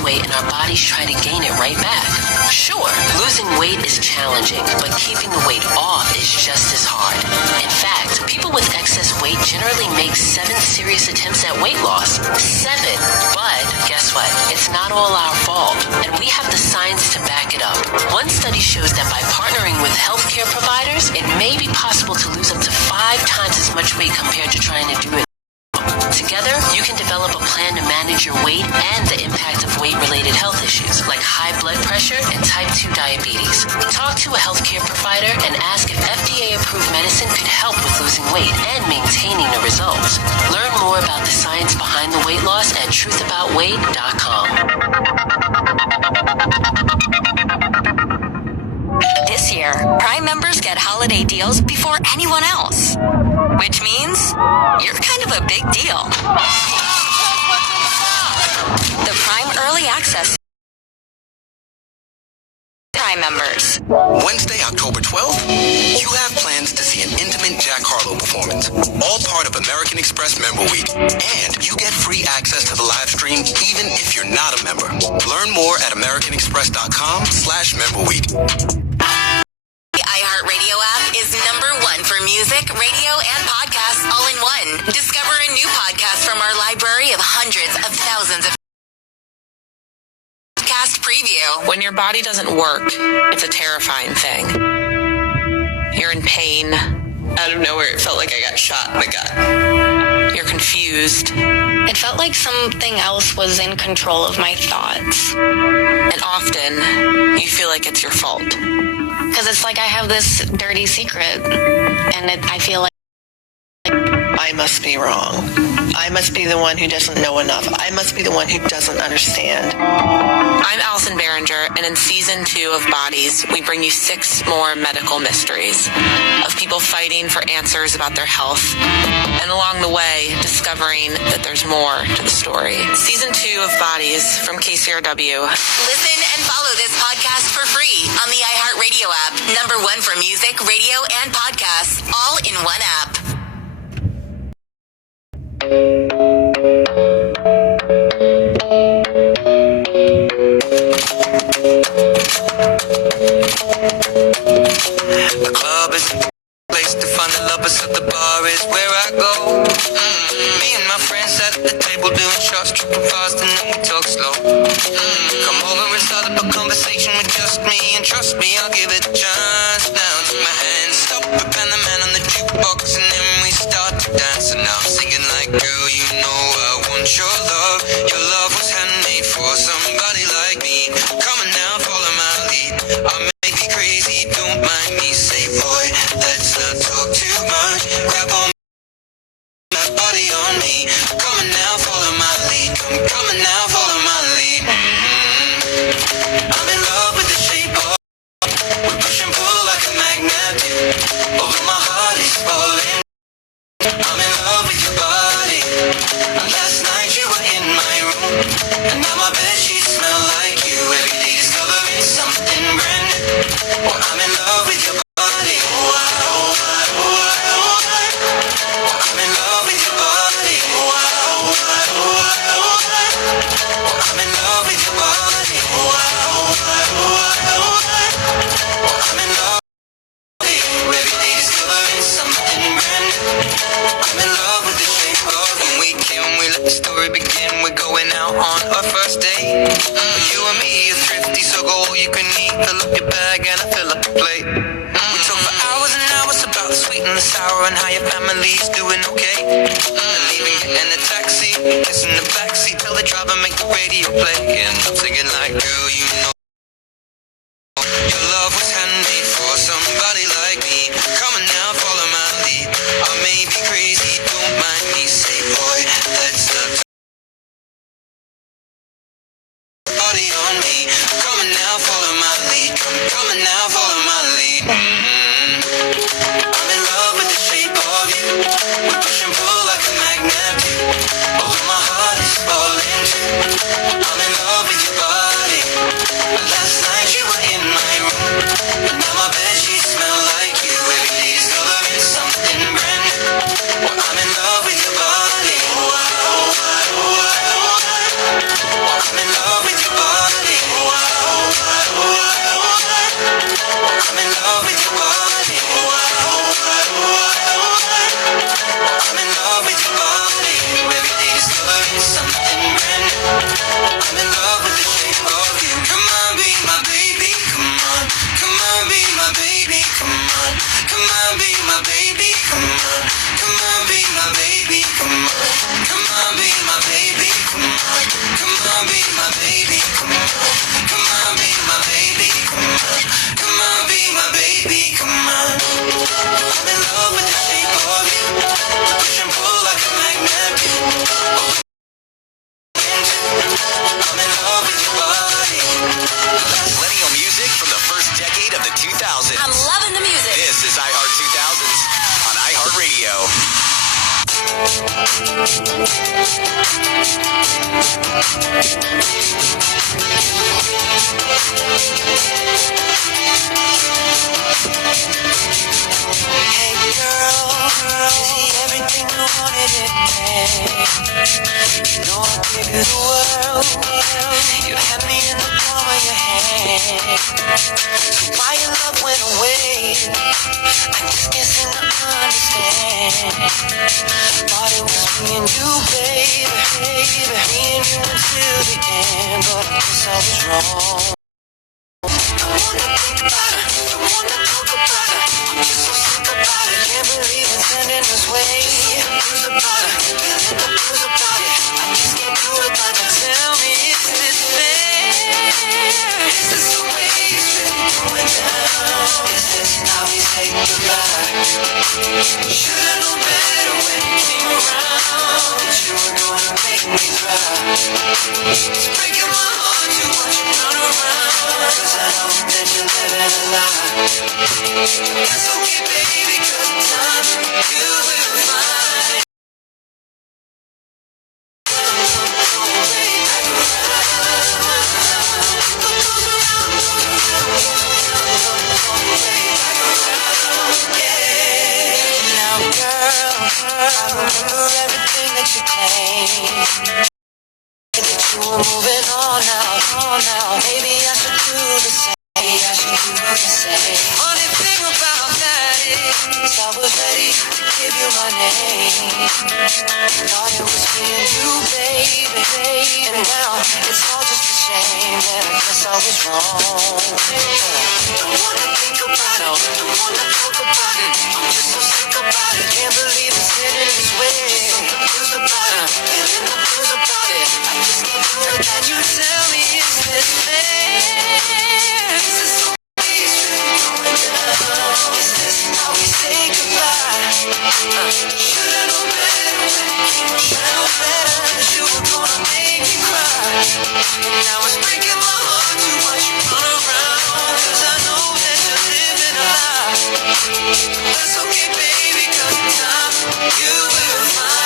lose weight and our bodies try to gain it right back. Sure, losing weight is challenging, but keeping the weight off is just as hard. In fact, people with excess weight generally make 7 serious attempts at weight loss. 7. But guess what? It's not all our fault, and we have the science to back it up. One study shows that by partnering with healthcare providers, it may be possible to lose up to 5 times as much weight compared to trying to do it. Together, you can develop a plan to manage your weight and the impact of weight-related health issues like high blood pressure and type 2 diabetes. Talk to a healthcare provider and ask if FDA-approved medicine could help with losing weight and maintaining the results. Learn more about the science behind the weight loss at truthaboutweight.com. This year, Prime members get holiday deals before anyone else, which means you're kind of a big deal. The Prime Early Access Prime members. Wednesday, October 12th, you have plans to see an intimate Jack Harlow performance, all part of American Express Member Week. And you get free access to the live stream even if you're not a member. Learn more at americanexpress.com/memberweek. The iHeartRadio app is #1 for music, radio, and podcasts all in one. Discover a new podcast from our library of hundreds of thousands of podcast preview. When your body doesn't work, it's a terrifying thing. You're in pain. Out of nowhere, it felt like I got shot in the gut. You're confused. It felt like something else was in control of my thoughts. And often, you feel like it's your fault. Because it's like I have this dirty secret, and I feel like I must be wrong. I must be the one who doesn't know enough. I must be the one who doesn't understand. I'm Allison Behringer, and in Season 2 of Bodies, we bring you 6 more medical mysteries of people fighting for answers about their health, and along the way, discovering that there's more to the story. Season 2 of Bodies from KCRW. Listen and follow this podcast for free on the iHeartRadio app. #1 for music, radio, and podcasts, all in one app. The club is a place to find the lovers, so the bar is where I go. Me and my friends at the table doing shots, tripping fast, and then we talk slow. Come over and start up a conversation with just me, and trust me, I'll give it a chance. Now take my hand, stop it, and the man on the jukebox, and then we start to dance. And now I'm singing like, girl, you know I want your love. Your love was handmade for somebody like me. Come on now, follow my lead. I may be crazy, don't mind me. Say, boy, let's not talk too much. Grab on my body on me. Come on now, follow my lead. Come on now, follow my lead. I'm in love with the shape of. We push and pull like a magnet do. Although my heart is falling. I'm in love with your body. Last night you were in my room, and now my bedsheets smell like you. Every day discovering something brand new. Well, I'm in love with your body. Oh, I'm in love with your body. Oh, I'm in love with your body. Oh, I'm in love with you. Every day discovering something brand new. I'm in love with the shape of when we came, we let the story begin. We're going out on our first date. You and me are thrifty, so go all you can eat. Fill up your bag and I fill up the plate. We talk for hours and hours about the sweet and the sour and how your family's doing okay. And leaving, getting a taxi, kissing the backseat, tell the driver make the radio play. And I'm singing like, girl, you know your love was handmade for somebody like me. Come on now, follow my lead. I may be crazy, don't mind me. Say, boy, let's not body on me. Come on now, follow my lead. Come on now, follow my lead. I'm in love with the shape of you. We push and pull like a magnet do. Although my heart is falling too. I'm in love with your body. my baby, come on. Come on, be my baby, come on. Come on, be my baby, come on. I'm in love with the shape of you. Push and pull like a magnet. I'm in love with your body. Millennial music from the first decade of the 2000s. I'm loving the music. This is iHeart 2000s on iHeartRadio. Hey girl, is he everything you wanted in me? You know I give you the world. You had me in the palm of your hand. So why your love went away? I just can't seem to understand. Thought it was me and you, baby. Me and you until the end, but I guess I was wrong. Don't wanna think about it, don't wanna talk about it. I'm just so sick about it, can't believe it's ending this way. Confused about it, feeling confused about it. I just can't do it without you. Tell me, is this fair? Is this the way it's really going down? Is this how we say goodbye? Should've known better when you came around that you were gonna make me cry. It's breaking my heart to watch you run around, 'cause I know that you're living a lie. That's okay, baby, 'cause in time you will find. Now, girl, I remember everything that you claimed. That you were moving on now. Maybe I should do the same. Funny thing about that is I was ready to give you my name. Thought it was me and you, baby. And now it's all just a shame, and I guess I was wrong. Don't wanna think about it, don't wanna talk about it. I'm just so sick about it, can't believe it's ending this way. So confused about it, feeling confused about it. I just can't do it without you. Tell me, is this fair? Is this the way it's really going down? Is this how we say goodbye? Should've known better when you came around. Should've known better that you were gonna make me cry. And now it's breaking my heart to watch you run around, 'cause I know that you're living a lie. That's okay, baby, 'cause in time you will find.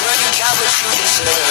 Girl, you got what you deserve.